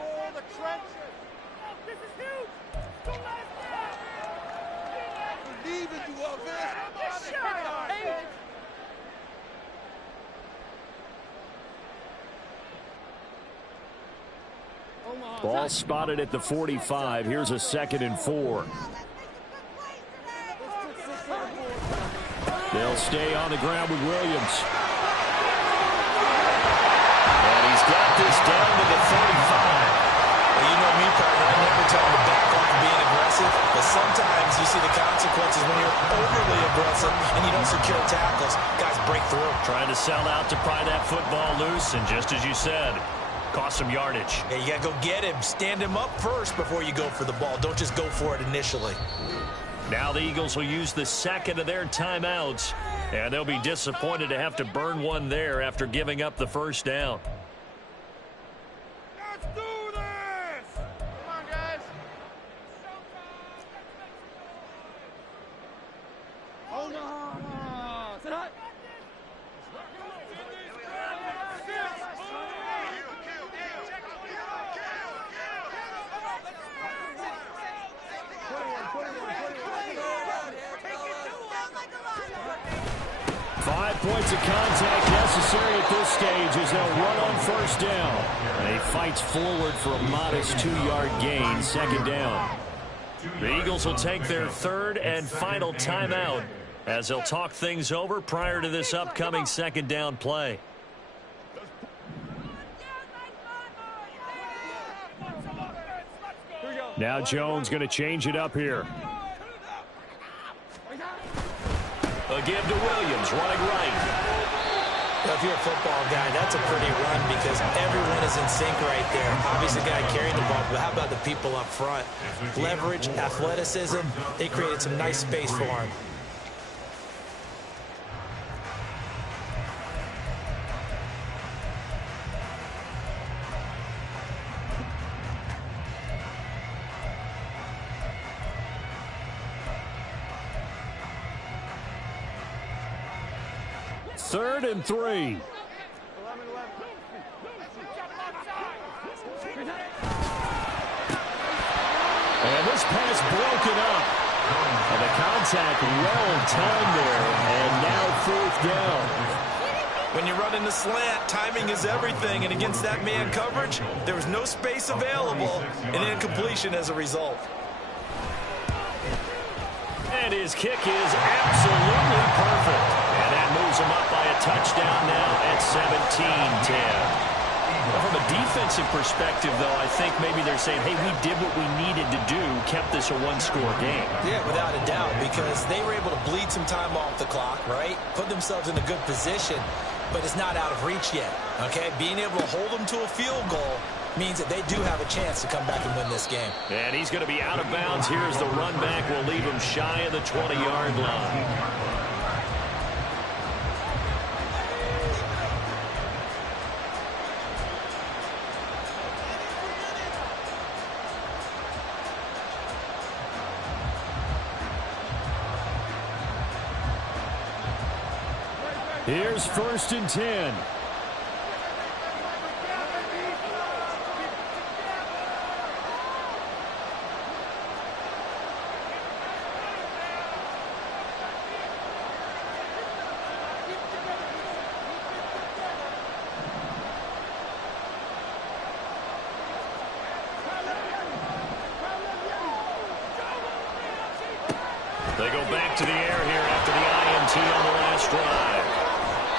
'Ball spotted at the 45. Here's a 2nd and 4. They'll stay on the ground with Williams. And he's got this down to the 35. Well, you know me, partner. I never tell him to back off from being aggressive, but sometimes you see the consequences when you're overly aggressive and you don't secure tackles. Guys break through. Trying to sell out to pry that football loose, and just as you said, cost some yardage. Yeah, you got to go get him. Stand him up first before you go for the ball. Don't just go for it initially. Now the Eagles will use the second of their timeouts, and they'll be disappointed to have to burn one there after giving up the 1st down. Let's do this! Come on, guys. Hold on. Sit up. 5 points of contact necessary at this stage as they'll run on 1st down. And he fights forward for a modest 2-yard gain, 2nd down. The Eagles will take their 3rd and final timeout as they'll talk things over prior to this upcoming 2nd down play. Now Jones going to change it up here. A give to Williams, running right. Well, if you're a football guy, that's a pretty run because everyone is in sync right there. Obviously, the guy carrying the ball, but how about the people up front? Leverage, athleticism, they created some nice space for him. Third and 3. And this pass broken up. And the contact well timed there. And now 4th down. When you run in the slant, timing is everything. And against that man coverage, there was no space available and incompletion as a result. And his kick is absolutely perfect. And that moves him up by a touchdown now at 17-10. From a defensive perspective, though, I think maybe they're saying, hey, we did what we needed to do, kept this a one-score game. Yeah, without a doubt, because they were able to bleed some time off the clock, right? Put themselves in a good position, but it's not out of reach yet, okay? Being able to hold them to a field goal means that they do have a chance to come back and win this game. And he's going to be out of bounds. Here's the run back. We'll leave him shy of the 20-yard line. Here's 1st and 10. They go back to the air here after the INT on the last drive.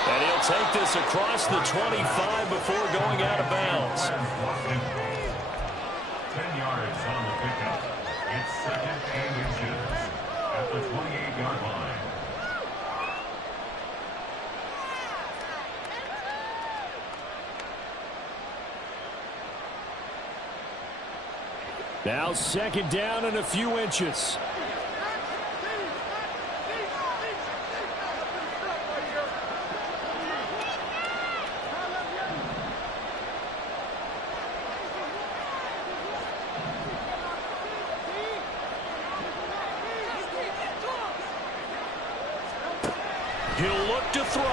And he'll take this across the 25 before going out of bounds. 10 yards on the pickup. It's 2nd and inches at the 28-yard line. Now 2nd down and a few inches. He'll look to throw.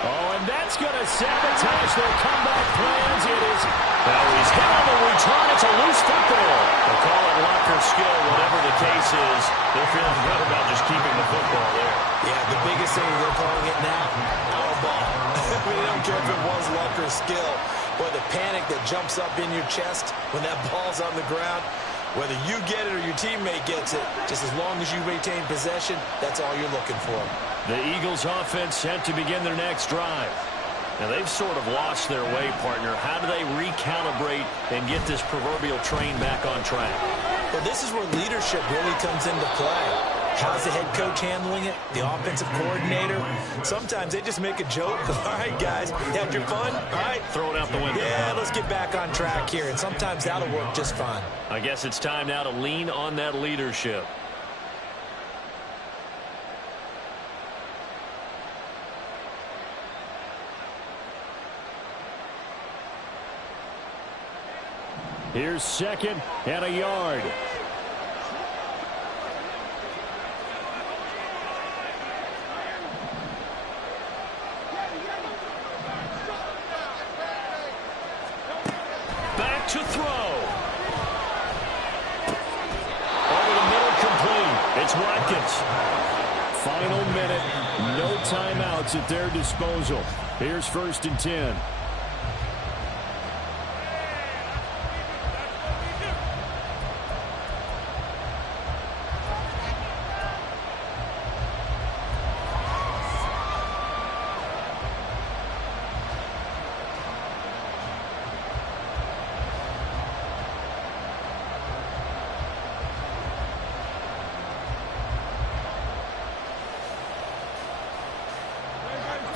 Oh, and that's going to sabotage their comeback plans. It is. Now he's hit on the return. It's a loose football. They'll call it luck or skill, whatever the case is. They're feeling good about just keeping the football there. Yeah, the biggest thing they're calling it now, our ball. We don't care if it was luck or skill. Boy, the panic that jumps up in your chest when that ball's on the ground, whether you get it or your teammate gets it, just as long as you retain possession, that's all you're looking for. The Eagles offense set to begin their next drive. Now, they've sort of lost their way, partner. How do they recalibrate and get this proverbial train back on track? Well, this is where leadership really comes into play. How's the head coach handling it? The offensive coordinator? Sometimes they just make a joke. All right, guys, you had your fun? All right. Throw it out the window. Yeah, let's get back on track here. And sometimes that'll work just fine. I guess it's time now to lean on that leadership. Here's 2nd and a yard. Back to throw. Over the middle, complete. It's Watkins. Final minute. No timeouts at their disposal. Here's 1st and 10.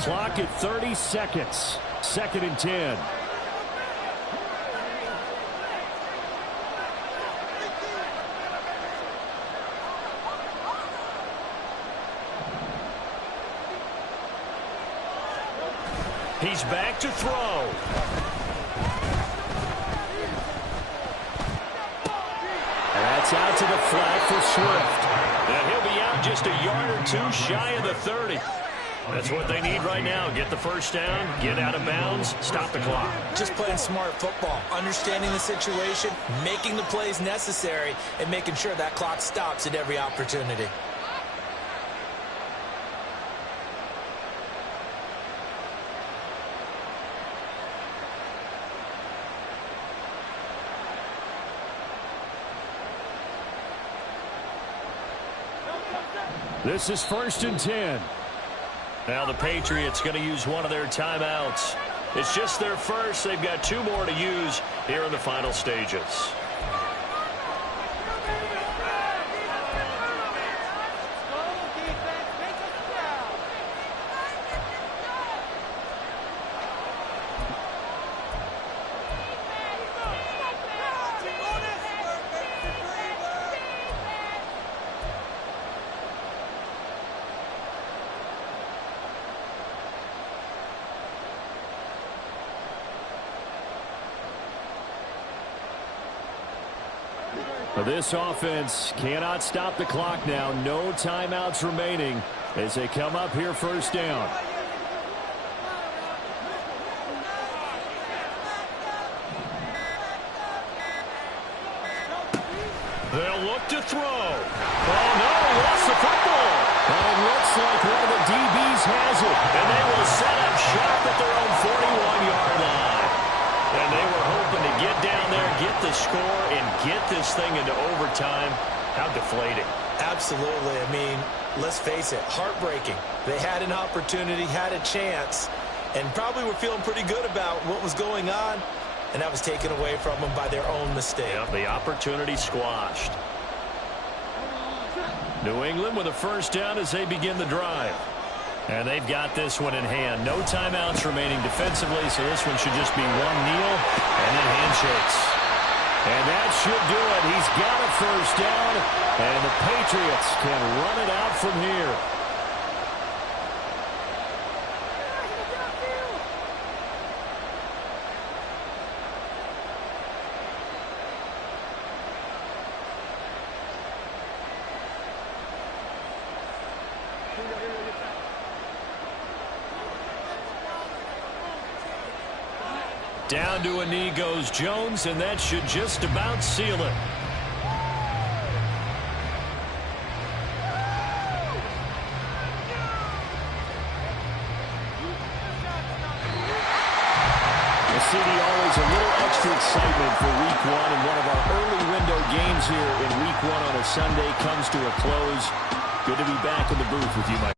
Clock at 30 seconds. 2nd and 10. He's back to throw. And that's out to the flat for Swift. And he'll be out just a yard or two shy of the 30. That's what they need right now. Get the first down, get out of bounds, stop the clock. Just playing smart football, understanding the situation, making the plays necessary, and making sure that clock stops at every opportunity. This is 1st and 10. Now the Patriots going to use one of their timeouts. It's just their first. They've got 2 more to use here in the final stages. This offense cannot stop the clock now. No timeouts remaining as they come up here first down. They'll look to throw. Oh, no, lost the football. And it looks like one of the DBs has it. And they will set up shop at their own 41-yard line. And they were hoping to get down there, get the score, and get this thing into overtime. How deflating. Absolutely. I mean, let's face it, heartbreaking. They had an opportunity, had a chance, and probably were feeling pretty good about what was going on, and that was taken away from them by their own mistake. Yep, the opportunity squashed. New England with a first down as they begin the drive. And they've got this one in hand. No timeouts remaining defensively, so this one should just be one kneel and then handshakes. And that should do it. He's got a first down, and the Patriots can run it out from here. Down to a knee goes Jones, and that should just about seal it. CD, always a little extra excitement for Week 1, and one of our early window games here in Week 1 on a Sunday comes to a close. Good to be back in the booth with you, my